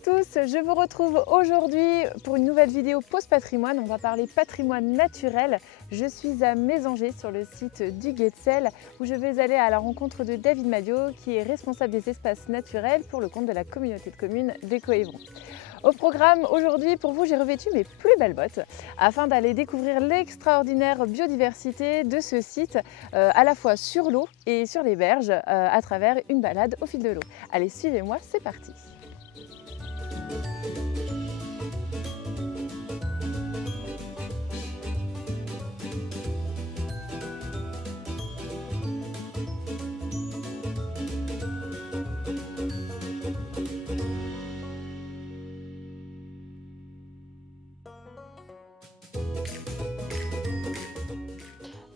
à tous, je vous retrouve aujourd'hui pour une nouvelle vidéo Pause Patrimoine. On va parler patrimoine naturel. Je suis à Mésanger sur le site du Guetzel où je vais aller à la rencontre de David Madiot qui est responsable des espaces naturels pour le compte de la communauté de communes d'Écoévron. Au programme aujourd'hui, pour vous, j'ai revêtu mes plus belles bottes afin d'aller découvrir l'extraordinaire biodiversité de ce site, à la fois sur l'eau et sur les berges, à travers une balade au fil de l'eau. Allez, suivez-moi, c'est parti!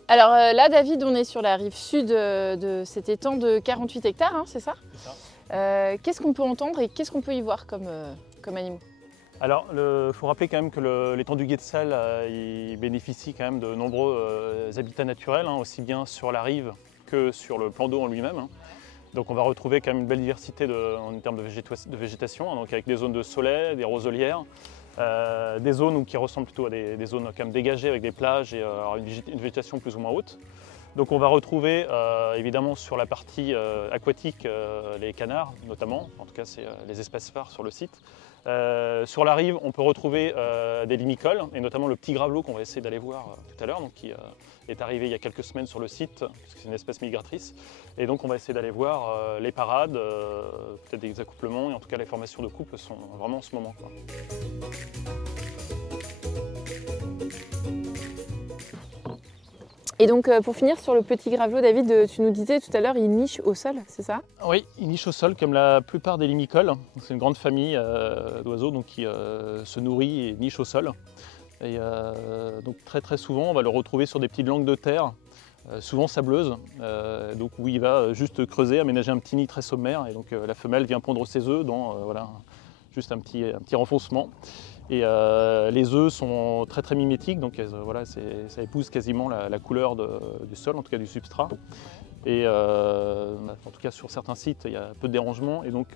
Alors là, David, on est sur la rive sud de cet étang de 48 hectares, hein, c'est ça? C'est ça. Qu'est-ce qu'on peut entendre et qu'est-ce qu'on peut y voir comme animaux? Alors, il faut rappeler quand même que l'étang du Guetzel, il bénéficie quand même de nombreux habitats naturels, hein, aussi bien sur la rive que sur le plan d'eau en lui-même. Hein. Donc on va retrouver quand même une belle diversité en termes de végétation, hein, donc avec des zones de soleil, des roselières, des zones qui ressemblent plutôt à des zones quand même dégagées avec des plages et une végétation plus ou moins haute. Donc on va retrouver évidemment sur la partie aquatique les canards notamment, en tout cas c'est les espèces phares sur le site. Sur la rive on peut retrouver des limicoles et notamment le petit gravelot qu'on va essayer d'aller voir tout à l'heure, qui est arrivé il y a quelques semaines sur le site, parce que c'est une espèce migratrice. Et donc on va essayer d'aller voir les parades, peut-être des accouplements, et en tout cas les formations de couples sont vraiment en ce moment, quoi. Et donc pour finir sur le petit gravelot, David, tu nous disais tout à l'heure, il niche au sol, c'est ça? Oui, il niche au sol comme la plupart des limicoles. C'est une grande famille d'oiseaux qui se nourrit et niche au sol. Et donc très souvent on va le retrouver sur des petites langues de terre, souvent sableuses, donc où il va juste creuser, aménager un petit nid très sommaire, et donc la femelle vient pondre ses œufs dans voilà, juste un petit renfoncement. Et les œufs sont très mimétiques, donc voilà, ça épouse quasiment la couleur du sol, en tout cas du substrat. Et en tout cas sur certains sites il y a peu de dérangement, et donc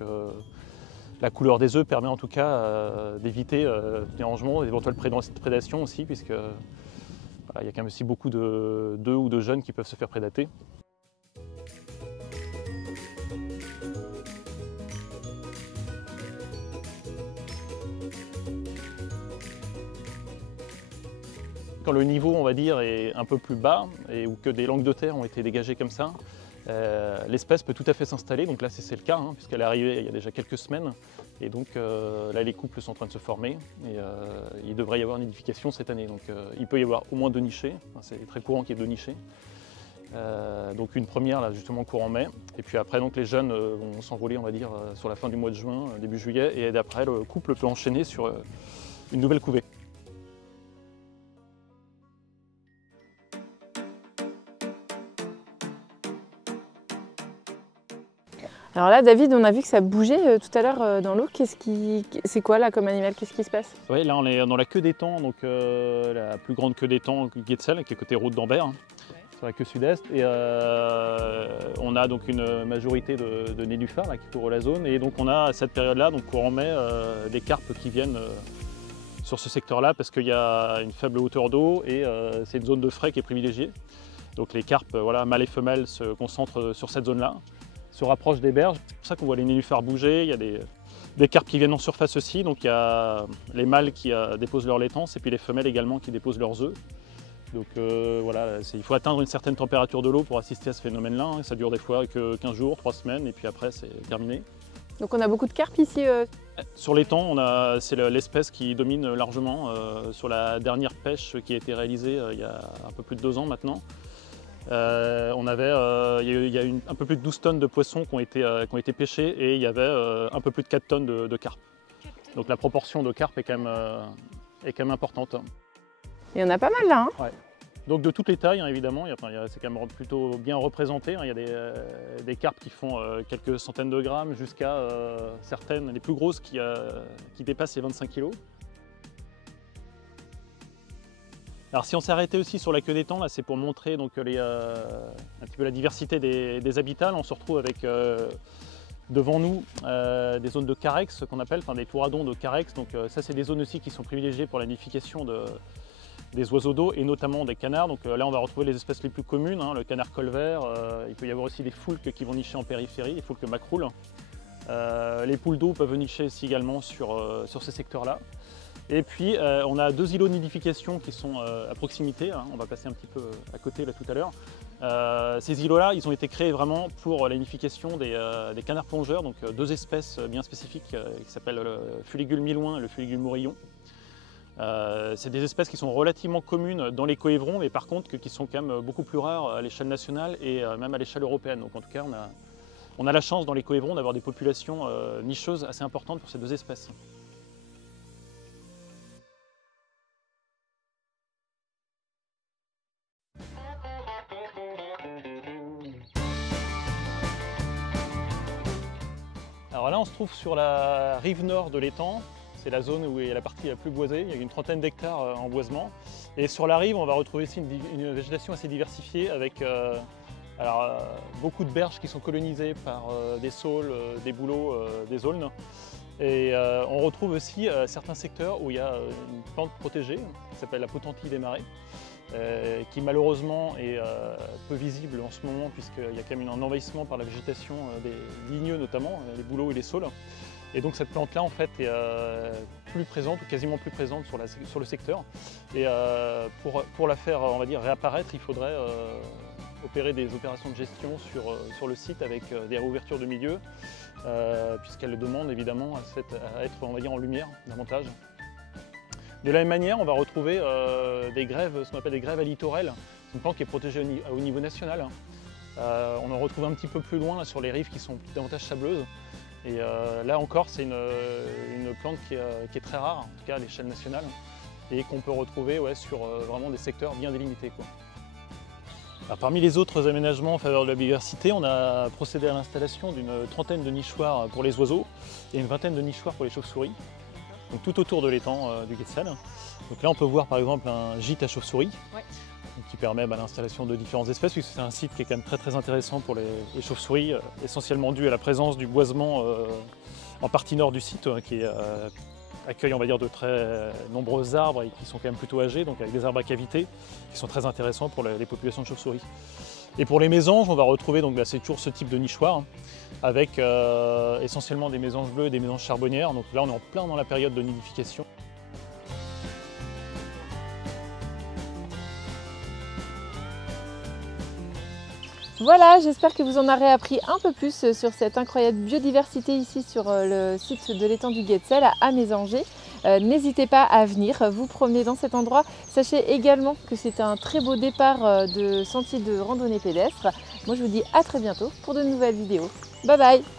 la couleur des œufs permet en tout cas d'éviter le dérangement, d'éventuelles prédations aussi, puisque voilà, il y a quand même aussi beaucoup d'œufs ou de jeunes qui peuvent se faire prédater. Quand le niveau, on va dire, est un peu plus bas ou que des langues de terre ont été dégagées comme ça, l'espèce peut tout à fait s'installer. Donc là c'est le cas, hein, puisqu'elle est arrivée il y a déjà quelques semaines, et donc là les couples sont en train de se former, et il devrait y avoir une nidification cette année. Donc il peut y avoir au moins 2 nichés, enfin, c'est très courant qu'il y ait 2 nichés. Donc une première là justement courant mai, et puis après donc les jeunes vont s'envoler, on va dire, sur la fin du mois de juin, début juillet, et d'après le couple peut enchaîner sur une nouvelle couvée. Alors là, David, on a vu que ça bougeait tout à l'heure dans l'eau. C'est quoi là comme animal? Qu'est-ce qui se passe? Oui, là on est dans la queue d'étang, donc la plus grande queue d'étang du Guetzel, qui est côté route d'Ambert, hein, sur la queue sud-est. Et on a donc une majorité de nénuphars là, qui couvrent la zone. Et donc on a à cette période-là, donc courant mai, des carpes qui viennent sur ce secteur-là, parce qu'il y a une faible hauteur d'eau et c'est une zone de frais qui est privilégiée. Donc les carpes, voilà, mâles et femelles, se concentrent sur cette zone-là, se rapprochent des berges. C'est pour ça qu'on voit les nénuphars bouger. Il y a des carpes qui viennent en surface aussi, donc il y a les mâles qui déposent leur laitance et puis les femelles également qui déposent leurs œufs. Donc voilà, il faut atteindre une certaine température de l'eau pour assister à ce phénomène-là, hein. Ça dure des fois que 15 jours, 3 semaines, et puis après c'est terminé. Donc on a beaucoup de carpes ici Sur l'étang, c'est l'espèce qui domine largement. Sur la dernière pêche qui a été réalisée il y a un peu plus de 2 ans maintenant, il y a eu un peu plus de 12 tonnes de poissons qui ont été pêchés, et il y avait un peu plus de 4 tonnes de carpes. Donc la proportion de carpes est quand même importante. Il y en a pas mal là, hein? Ouais. Donc de toutes les tailles, hein, évidemment, c'est quand même plutôt bien représenté, hein. Il y a des carpes qui font quelques centaines de grammes jusqu'à certaines, les plus grosses, qui dépassent les 25 kg. Alors si on s'est arrêté aussi sur la queue d'étang, c'est pour montrer donc, un petit peu la diversité des habitats. Là, on se retrouve avec Devant nous, des zones de carex, ce qu'on appelle, enfin des touradons de carex. Donc ça, c'est des zones aussi qui sont privilégiées pour la nidification des oiseaux d'eau et notamment des canards. Donc là, on va retrouver les espèces les plus communes, hein, le canard colvert. Il peut y avoir aussi des foulques qui vont nicher en périphérie, les foulques macroules. Les poules d'eau peuvent nicher aussi également sur ces secteurs-là. Et puis, on a 2 îlots de nidification qui sont à proximité, hein. On va passer un petit peu à côté là tout à l'heure. Ces îlots-là, ils ont été créés vraiment pour la nidification des canards plongeurs, donc 2 espèces bien spécifiques qui s'appellent le fuligule milouin et le fuligule mourillon. C'est des espèces qui sont relativement communes dans les coévrons, mais par contre qui sont quand même beaucoup plus rares à l'échelle nationale et même à l'échelle européenne. Donc en tout cas, on a la chance dans les coévrons d'avoir des populations nicheuses assez importantes pour ces 2 espèces. Alors là, on se trouve sur la rive nord de l'étang. C'est la zone où est la partie la plus boisée. Il y a une trentaine d'hectares en boisement. Et sur la rive, on va retrouver ici une végétation assez diversifiée avec beaucoup de berges qui sont colonisées par des saules, des bouleaux, des aulnes. Et on retrouve aussi certains secteurs où il y a une plante protégée qui s'appelle la potentille des marais. Qui malheureusement est peu visible en ce moment puisqu'il y a quand même un envahissement par la végétation des ligneux notamment, les bouleaux et les saules. Et donc cette plante-là en fait est plus présente ou quasiment plus présente sur le secteur. Et pour la faire on va dire réapparaître, il faudrait opérer des opérations de gestion sur le site avec des réouvertures de milieu puisqu'elle demande évidemment à être on va dire en lumière davantage. De la même manière, on va retrouver des grèves, ce qu'on appelle des grèves à littorelles. C'est une plante qui est protégée au niveau national. On en retrouve un petit peu plus loin là, sur les rives qui sont davantage sableuses. Et là encore, c'est une plante qui est très rare, en tout cas à l'échelle nationale, et qu'on peut retrouver sur vraiment des secteurs bien délimités, quoi. Alors, parmi les autres aménagements en faveur de la biodiversité, on a procédé à l'installation d'une trentaine de nichoirs pour les oiseaux et une vingtaine de nichoirs pour les chauves-souris. Donc tout autour de l'étang du Guetsel. Donc là on peut voir par exemple un gîte à chauves-souris qui permet l'installation de différentes espèces puisque c'est un site qui est quand même très intéressant pour les chauves-souris, essentiellement dû à la présence du boisement en partie nord du site qui accueille on va dire de très nombreux arbres et qui sont quand même plutôt âgés, donc avec des arbres à cavité qui sont très intéressants pour les populations de chauves-souris. Et pour les mésanges, on va retrouver donc c'est toujours ce type de nichoir avec essentiellement des mésanges bleues et des mésanges charbonnières. Donc là on est en plein dans la période de nidification. Voilà, j'espère que vous en aurez appris un peu plus sur cette incroyable biodiversité ici sur le site de l'étang du Guetsel à Mésanger. N'hésitez pas à venir vous promener dans cet endroit. Sachez également que c'est un très beau départ de sentier de randonnée pédestre. Moi je vous dis à très bientôt pour de nouvelles vidéos. Bye bye!